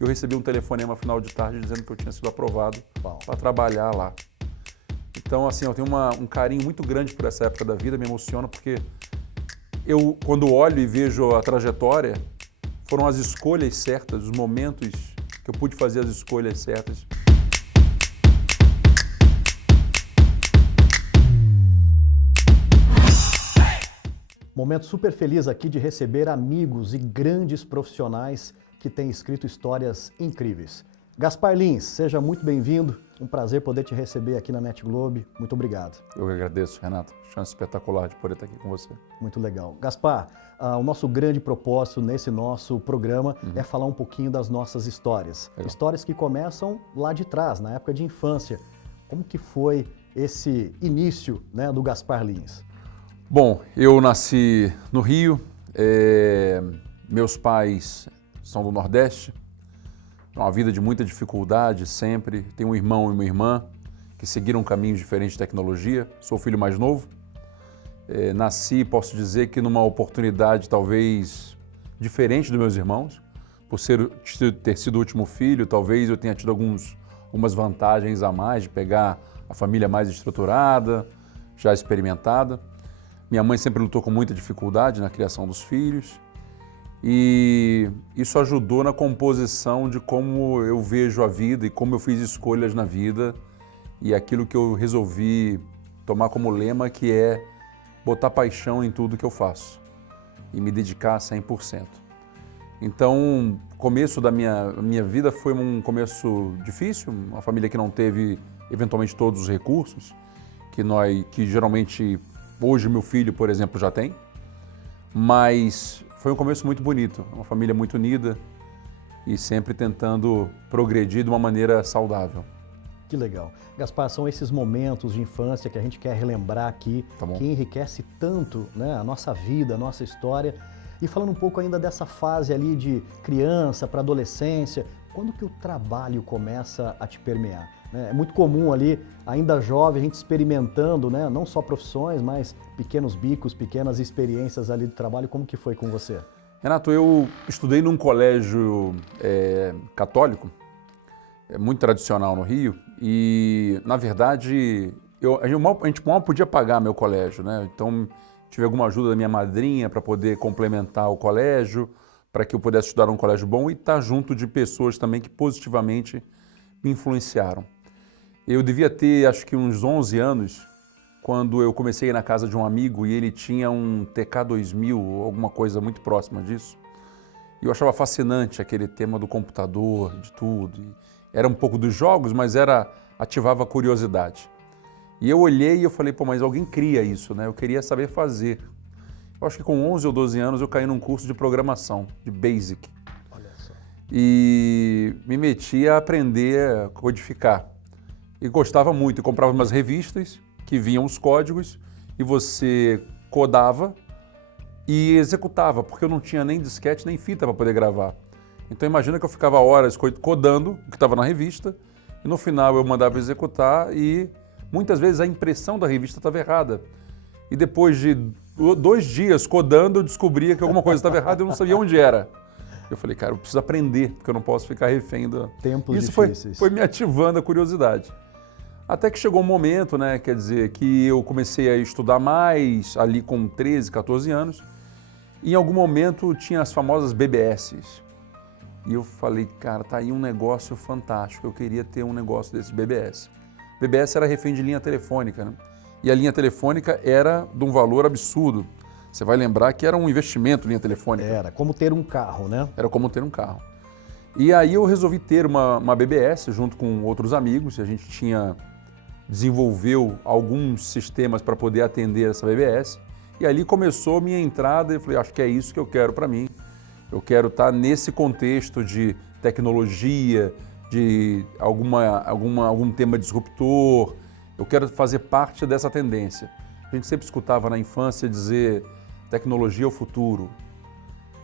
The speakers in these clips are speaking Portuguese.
eu recebi um telefonema final de tarde dizendo que eu tinha sido aprovado Uau. para trabalhar lá. Então, assim, eu tenho um carinho muito grande por essa época da vida, me emociona porque eu, quando olho e vejo a trajetória, foram as escolhas certas, os momentos que eu pude fazer as escolhas certas. Momento super feliz aqui de receber amigos e grandes profissionais que têm escrito histórias incríveis. Gaspar Lins, seja muito bem-vindo. Um prazer poder te receber aqui na NetGlobe. Muito obrigado. Eu que agradeço, Renato. Chance espetacular de poder estar aqui com você. Muito legal. Gaspar, o nosso grande propósito nesse nosso programa é falar um pouquinho das nossas histórias. Legal. Histórias que começam lá de trás, na época de infância. Como que foi esse início, né, do Gaspar Lins? Bom, eu nasci no Rio, meus pais são do Nordeste, uma vida de muita dificuldade sempre. Tenho um irmão e uma irmã que seguiram caminhos diferentes de tecnologia, sou o filho mais novo. Nasci, posso dizer que numa oportunidade talvez diferente dos meus irmãos, por ter sido o último filho, talvez eu tenha tido algumas vantagens a mais de pegar a família mais estruturada, já experimentada. Minha mãe sempre lutou com muita dificuldade na criação dos filhos e isso ajudou na composição de como eu vejo a vida e como eu fiz escolhas na vida e aquilo que eu resolvi tomar como lema, que é botar paixão em tudo que eu faço e me dedicar 100%. Então, o começo da minha vida foi um começo difícil, uma família que não teve eventualmente todos os recursos que geralmente hoje meu filho, por exemplo, já tem, mas foi um começo muito bonito, uma família muito unida e sempre tentando progredir de uma maneira saudável. Que legal. Gaspar, são esses momentos de infância que a gente quer relembrar aqui, que enriquece tanto, né, a nossa vida, a nossa história. E falando um pouco ainda dessa fase ali de criança para adolescência, quando que o trabalho começa a te permear? É muito comum ali, ainda jovem, a gente experimentando, né, não só profissões, mas pequenos bicos, pequenas experiências ali do trabalho. Como que foi com você? Renato, eu estudei num colégio católico, muito tradicional no Rio, e, na verdade, a gente mal podia pagar meu colégio, né? Então, tive alguma ajuda da minha madrinha para poder complementar o colégio, para que eu pudesse estudar num colégio bom e estar junto de pessoas também que positivamente me influenciaram. Eu devia ter, acho que uns 11 anos, quando eu comecei a ir na casa de um amigo e ele tinha um TK2000, ou alguma coisa muito próxima disso. E eu achava fascinante aquele tema do computador, de tudo. Era um pouco dos jogos, mas ativava a curiosidade. E eu olhei e eu falei, pô, mas alguém cria isso, né? Eu queria saber fazer. Eu acho que com 11 ou 12 anos eu caí num curso de programação, de Basic. Olha só. E me meti a aprender a codificar. E gostava muito, eu comprava umas revistas que vinham os códigos e você codava e executava, porque eu não tinha nem disquete nem fita para poder gravar. Então imagina que eu ficava horas codando o que estava na revista e no final eu mandava executar e muitas vezes a impressão da revista estava errada. E depois de 2 dias codando eu descobria que alguma coisa estava errada e eu não sabia onde era. Eu falei, cara, eu preciso aprender, porque eu não posso ficar refém do... Tempos Isso difíceis. foi me ativando a curiosidade. Até que chegou um momento, né, quer dizer, que eu comecei a estudar mais, ali com 13, 14 anos, e em algum momento tinha as famosas BBS. E eu falei, cara, tá aí um negócio fantástico, eu queria ter um negócio desse BBS. BBS era refém de linha telefônica, né? E a linha telefônica era de um valor absurdo. Você vai lembrar que era um investimento linha telefônica. Era como ter um carro, né? Era como ter um carro. E aí eu resolvi ter uma BBS junto com outros amigos, e a gente desenvolveu alguns sistemas para poder atender essa BBS. E ali começou a minha entrada e eu falei, acho que é isso que eu quero para mim. Eu quero estar nesse contexto de tecnologia, de algum tema disruptor. Eu quero fazer parte dessa tendência. A gente sempre escutava na infância dizer tecnologia é o futuro.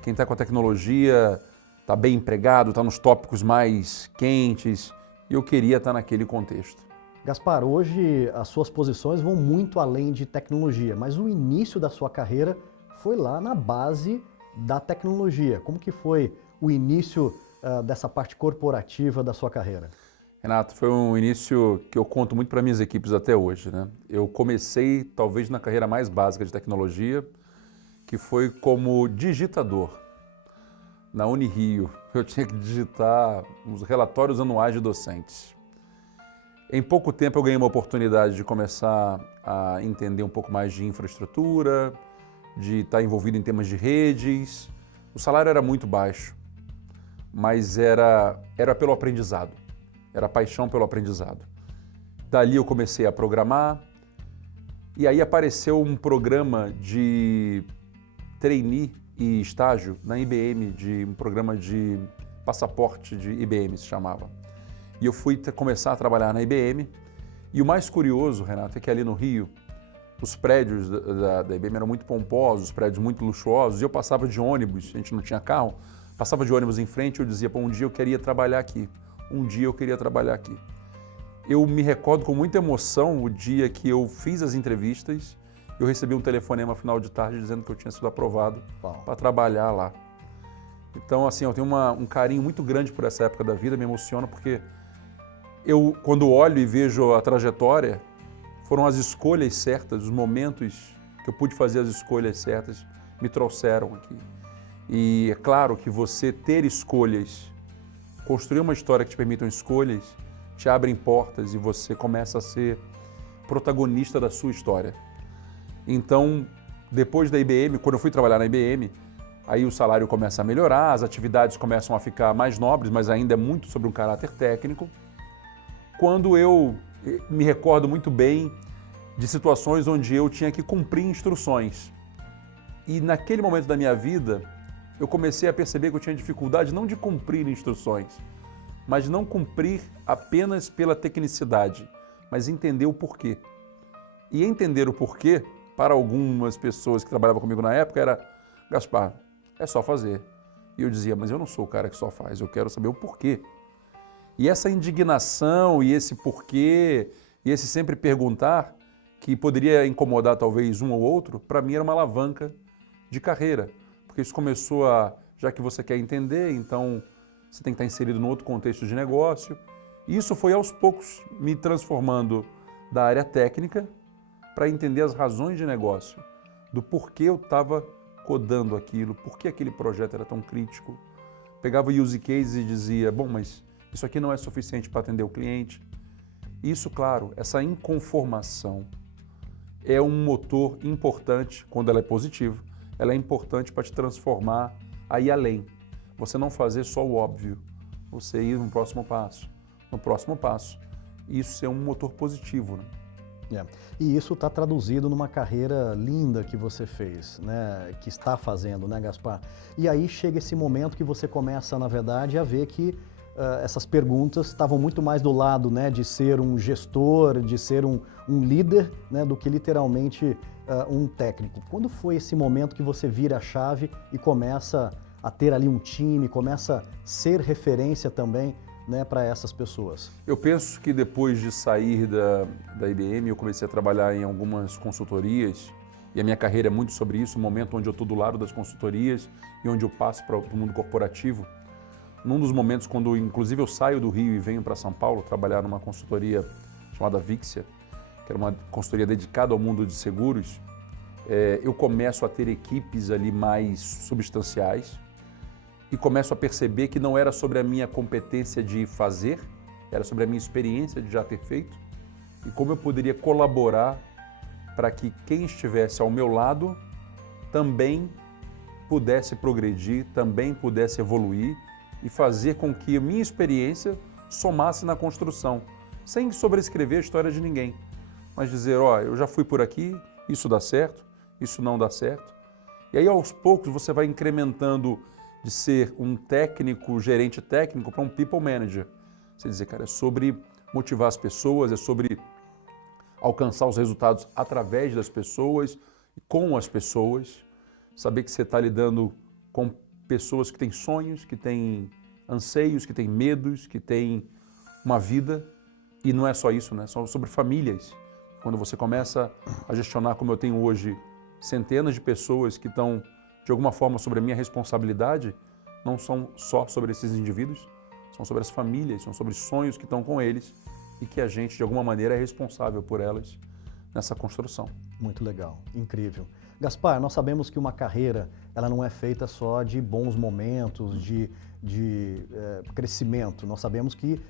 Quem está com a tecnologia está bem empregado, está nos tópicos mais quentes. E eu queria estar naquele contexto. Gaspar, hoje as suas posições vão muito além de tecnologia, mas o início da sua carreira foi lá na base da tecnologia. Como que foi o início dessa parte corporativa da sua carreira? Renato, foi um início que eu conto muito para minhas equipes até hoje, né? Eu comecei talvez na carreira mais básica de tecnologia, que foi como digitador. Na Unirio, eu tinha que digitar os relatórios anuais de docentes. Em pouco tempo eu ganhei uma oportunidade de começar a entender um pouco mais de infraestrutura, de estar envolvido em temas de redes. O salário era muito baixo, mas era pelo aprendizado, era paixão pelo aprendizado. Dali eu comecei a programar e aí apareceu um programa de trainee e estágio na IBM, um programa de passaporte de IBM se chamava. E eu fui começar a trabalhar na IBM. E o mais curioso, Renato, é que ali no Rio, os prédios da IBM eram muito pomposos, prédios muito luxuosos, e eu passava de ônibus, a gente não tinha carro, passava de ônibus em frente e eu dizia, pô, um dia eu queria trabalhar aqui, um dia eu queria trabalhar aqui. Eu me recordo com muita emoção o dia que eu fiz as entrevistas, eu recebi um telefonema final de tarde dizendo que eu tinha sido aprovado para trabalhar lá. Então, assim, eu tenho um carinho muito grande por essa época da vida, me emociona porque eu, quando olho e vejo a trajetória, foram as escolhas certas, os momentos que eu pude fazer as escolhas certas me trouxeram aqui. E é claro que você ter escolhas, construir uma história que te permitam escolhas, te abrem portas e você começa a ser protagonista da sua história. Então, depois da IBM, quando eu fui trabalhar na IBM, aí o salário começa a melhorar, as atividades começam a ficar mais nobres, mas ainda é muito sobre um caráter técnico. Quando eu me recordo muito bem de situações onde eu tinha que cumprir instruções. E naquele momento da minha vida, eu comecei a perceber que eu tinha dificuldade não de cumprir instruções, mas de não cumprir apenas pela tecnicidade, mas entender o porquê. E entender o porquê, para algumas pessoas que trabalhavam comigo na época, era, Gaspar, é só fazer. E eu dizia, mas eu não sou o cara que só faz, eu quero saber o porquê. E essa indignação e esse porquê, e esse sempre perguntar, que poderia incomodar talvez um ou outro, para mim era uma alavanca de carreira. Porque isso começou já que você quer entender, então você tem que estar inserido num outro contexto de negócio. E isso foi aos poucos me transformando da área técnica para entender as razões de negócio, do porquê eu estava codando aquilo, porquê aquele projeto era tão crítico. Pegava use cases e dizia, bom, mas isso aqui não é suficiente para atender o cliente. Isso, claro, essa inconformação é um motor importante, quando ela é positiva, ela é importante para te transformar aí além. Você não fazer só o óbvio, você ir no próximo passo. No próximo passo, isso é um motor positivo, né? E isso está traduzido numa carreira linda que você fez, né? Que está fazendo, né, Gaspar? E aí chega esse momento que você começa, na verdade, a ver que essas perguntas estavam muito mais do lado, né, de ser um gestor, de ser um líder, né, do que literalmente um técnico. Quando foi esse momento que você vira a chave e começa a ter ali um time, começa a ser referência também, né, para essas pessoas? Eu penso que depois de sair da IBM, eu comecei a trabalhar em algumas consultorias, e a minha carreira é muito sobre isso, o momento onde eu estou do lado das consultorias e onde eu passo para o mundo corporativo. Num dos momentos, quando inclusive eu saio do Rio e venho para São Paulo trabalhar numa consultoria chamada Vixia, que era uma consultoria dedicada ao mundo de seguros, eu começo a ter equipes ali mais substanciais e começo a perceber que não era sobre a minha competência de fazer, era sobre a minha experiência de já ter feito e como eu poderia colaborar para que quem estivesse ao meu lado também pudesse progredir, também pudesse evoluir e fazer com que a minha experiência somasse na construção, sem sobrescrever a história de ninguém, mas dizer, ó, eu já fui por aqui, isso dá certo, isso não dá certo. E aí, aos poucos, você vai incrementando de ser um técnico, gerente técnico, para um people manager. Você dizer, cara, é sobre motivar as pessoas, é sobre alcançar os resultados através das pessoas, com as pessoas, saber que você está lidando com pessoas que têm sonhos, que têm anseios, que têm medos, que têm uma vida. E não é só isso, né? São sobre famílias. Quando você começa a gestionar, como eu tenho hoje, centenas de pessoas que estão, de alguma forma, sobre a minha responsabilidade, não são só sobre esses indivíduos, são sobre as famílias, são sobre sonhos que estão com eles e que a gente, de alguma maneira, é responsável por elas nessa construção. Muito legal, incrível. Gaspar, nós sabemos que uma carreira, ela não é feita só de bons momentos, de crescimento. Nós sabemos que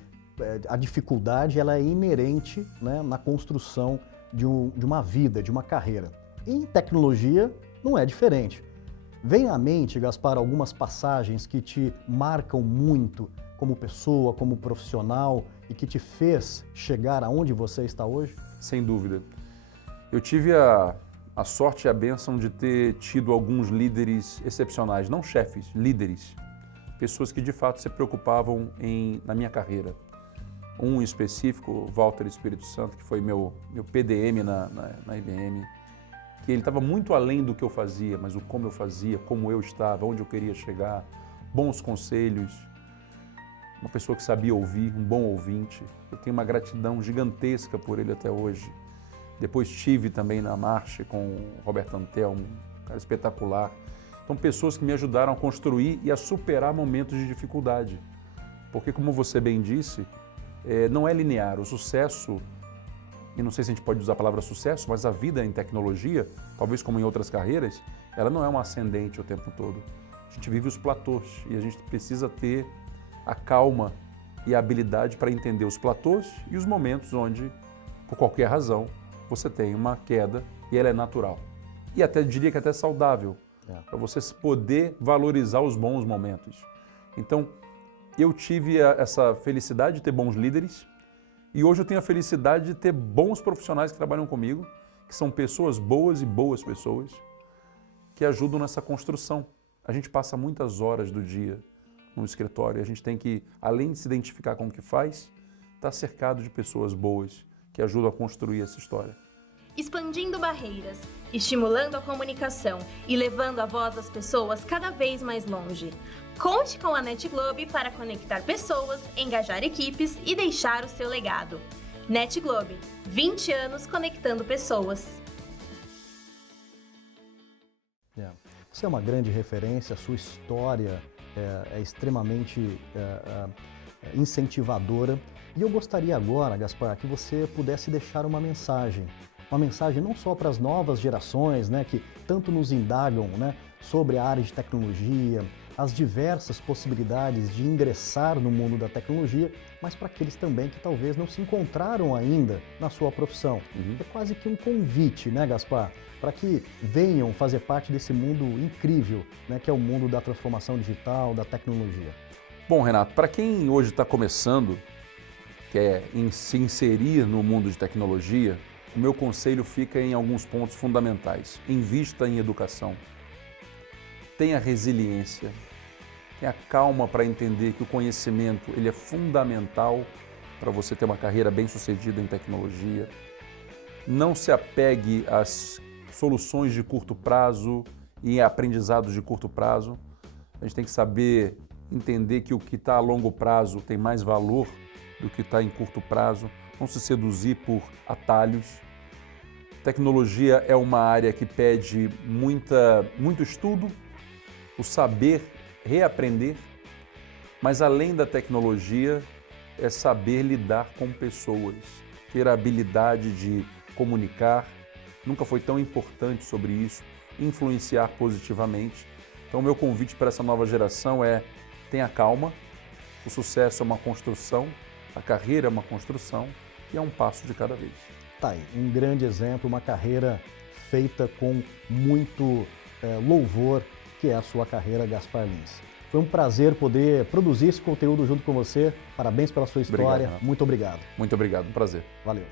a dificuldade ela é inerente, né, na construção de uma vida, de uma carreira. E em tecnologia não é diferente. Vem à mente, Gaspar, algumas passagens que te marcam muito como pessoa, como profissional e que te fez chegar aonde você está hoje? Sem dúvida. Eu tive a sorte e a bênção de ter tido alguns líderes excepcionais, não chefes, líderes, pessoas que de fato se preocupavam na minha carreira. Um em específico, Walter Espírito Santo, que foi meu PDM na IBM, que ele estava muito além do que eu fazia, mas o como eu fazia, como eu estava, onde eu queria chegar, bons conselhos, uma pessoa que sabia ouvir, um bom ouvinte. Eu tenho uma gratidão gigantesca por ele até hoje. Depois estive também na Marche com o Roberto Antelmo, um cara espetacular. Então, pessoas que me ajudaram a construir e a superar momentos de dificuldade. Porque, como você bem disse, não é linear. O sucesso, e não sei se a gente pode usar a palavra sucesso, mas a vida em tecnologia, talvez como em outras carreiras, ela não é uma ascendente o tempo todo. A gente vive os platôs e a gente precisa ter a calma e a habilidade para entender os platôs e os momentos onde, por qualquer razão, você tem uma queda e ela é natural. E até diria que até saudável, para você poder valorizar os bons momentos. Então, eu tive essa felicidade de ter bons líderes e hoje eu tenho a felicidade de ter bons profissionais que trabalham comigo, que são pessoas boas e boas pessoas, que ajudam nessa construção. A gente passa muitas horas do dia no escritório e a gente tem que, além de se identificar com o que faz, estar cercado de pessoas boas que ajudam a construir essa história. Expandindo barreiras, estimulando a comunicação e levando a voz das pessoas cada vez mais longe. Conte com a NetGlobe para conectar pessoas, engajar equipes e deixar o seu legado. NetGlobe, 20 anos conectando pessoas. Você é uma grande referência, a sua história é extremamente incentivadora. E eu gostaria agora, Gaspar, que você pudesse deixar uma mensagem não só para as novas gerações, né, que tanto nos indagam, né, sobre a área de tecnologia, as diversas possibilidades de ingressar no mundo da tecnologia, mas para aqueles também que talvez não se encontraram ainda na sua profissão. É quase que um convite, né, Gaspar, para que venham fazer parte desse mundo incrível, né, que é o mundo da transformação digital, da tecnologia. Bom, Renato, para quem hoje está começando, quer se inserir no mundo de tecnologia, o meu conselho fica em alguns pontos fundamentais. Invista em educação, tenha resiliência, tenha calma para entender que o conhecimento ele é fundamental para você ter uma carreira bem-sucedida em tecnologia. Não se apegue às soluções de curto prazo e aprendizados de curto prazo. A gente tem que saber entender que o que está a longo prazo tem mais valor do que está em curto prazo. Não se seduzir por atalhos. Tecnologia é uma área que pede muito estudo, o saber reaprender, mas além da tecnologia é saber lidar com pessoas, ter a habilidade de comunicar, nunca foi tão importante sobre isso, influenciar positivamente. Então, meu convite para essa nova geração é: tenha calma, o sucesso é uma construção, a carreira é uma construção e é um passo de cada vez. Tá aí, um grande exemplo, uma carreira feita com muito louvor, que é a sua carreira, Gaspar Lins. Foi um prazer poder produzir esse conteúdo junto com você. Parabéns pela sua história. Obrigado. Muito obrigado. Muito obrigado, um prazer. Valeu.